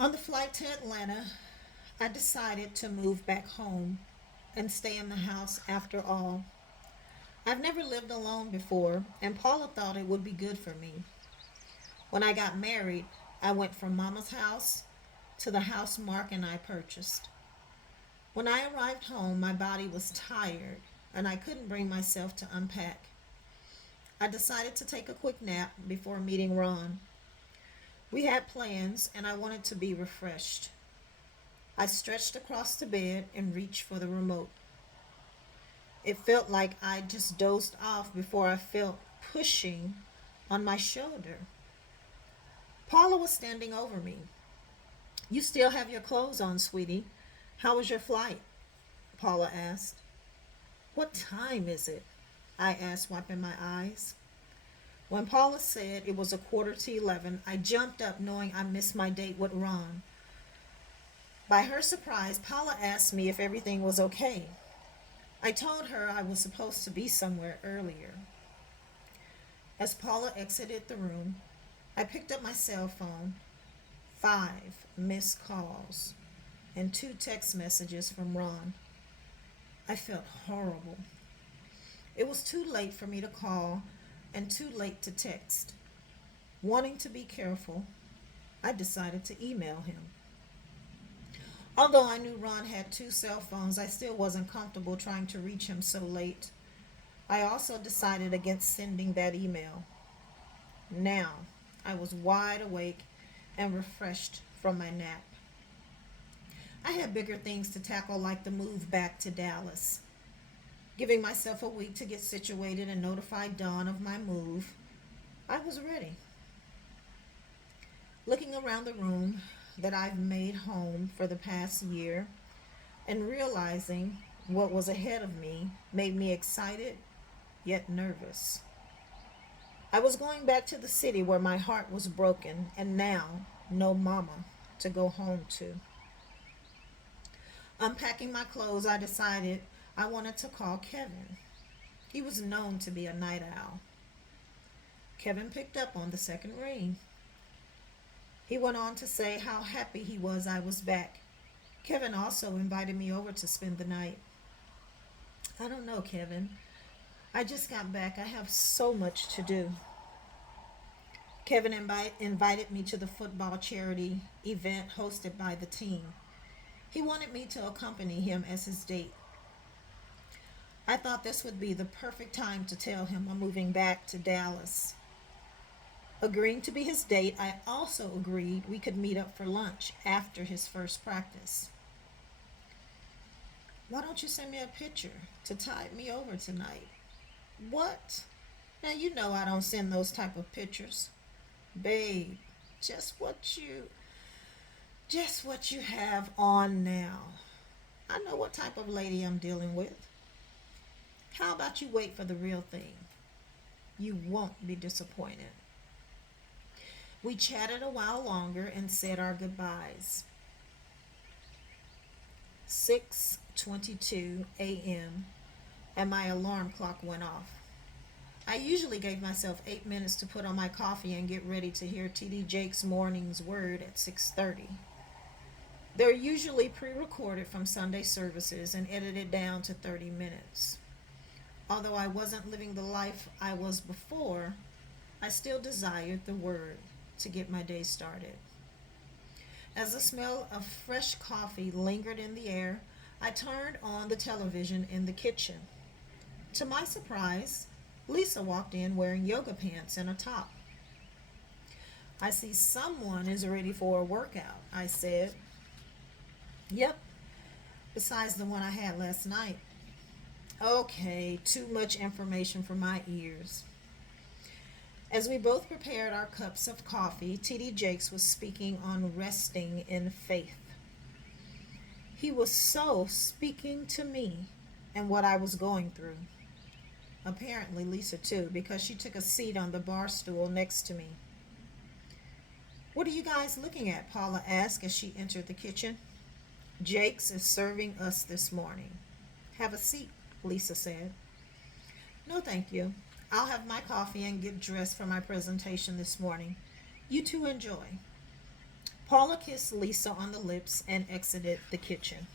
On the flight to Atlanta, I decided to move back home and stay in the house after all. I've never lived alone before, and Paula thought it would be good for me. When I got married, I went from Mama's house to the house Mark and I purchased. When I arrived home, my body was tired and I couldn't bring myself to unpack. I decided to take a quick nap before meeting Ron. We had plans and I wanted to be refreshed. I stretched across the bed and reached for the remote. It felt like I just dozed off before I felt pushing on my shoulder. Paula was standing over me. You still have your clothes on, sweetie. How was your flight? Paula asked. What time is it? I asked, wiping my eyes. When Paula said it was a quarter to 11, I jumped up knowing I missed my date with Ron. By her surprise, Paula asked me if everything was okay. I told her I was supposed to be somewhere earlier. As Paula exited the room, I picked up my cell phone. 5 missed calls and 2 text messages from Ron. I felt horrible. It was too late for me to call and too late to text. Wanting to be careful, I decided to email him. Although I knew Ron had 2 cell phones, I still wasn't comfortable trying to reach him so late. I also decided against sending that email. Now, I was wide awake and refreshed from my nap. I had bigger things to tackle, like the move back to Dallas. Giving myself a week to get situated and notify Dawn of my move, I was ready. Looking around the room that I've made home for the past year and realizing what was ahead of me made me excited yet nervous. I was going back to the city where my heart was broken and now no mama to go home to. Unpacking my clothes, I decided I wanted to call Kevin. He was known to be a night owl. Kevin picked up on the second ring. He went on to say how happy he was I was back. Kevin also invited me over to spend the night. I don't know, Kevin. I just got back. I have so much to do. Kevin invited me to the football charity event hosted by the team. He wanted me to accompany him as his date. I thought this would be the perfect time to tell him I'm moving back to Dallas. Agreeing to be his date, I also agreed we could meet up for lunch after his first practice. Why don't you send me a picture to tide me over tonight? What? Now you know I don't send those type of pictures. Babe, just what you just what you have on now. I know what type of lady I'm dealing with. How about you wait for the real thing? You won't be disappointed. We chatted a while longer and said our goodbyes. 6:22 a.m. and my alarm clock went off. I usually gave myself 8 minutes to put on my coffee and get ready to hear TD Jake's morning's word at 6:30. They're usually pre-recorded from Sunday services and edited down to 30 minutes. Although I wasn't living the life I was before, I still desired the word to get my day started. As the smell of fresh coffee lingered in the air, I turned on the television in the kitchen. To my surprise, Lisa walked in wearing yoga pants and a top. I see someone is ready for a workout, I said. Yep, besides the one I had last night. Okay, too much information for my ears. As we both prepared our cups of coffee, T.D. Jakes was speaking on resting in faith. He was so speaking to me and what I was going through. Apparently, Lisa too, because she took a seat on the bar stool next to me. What are you guys looking at? Paula asked as she entered the kitchen. Jakes is serving us this morning. Have a seat, Lisa said. No, thank you. I'll have my coffee and get dressed for my presentation this morning. You two enjoy. Paula kissed Lisa on the lips and exited the kitchen.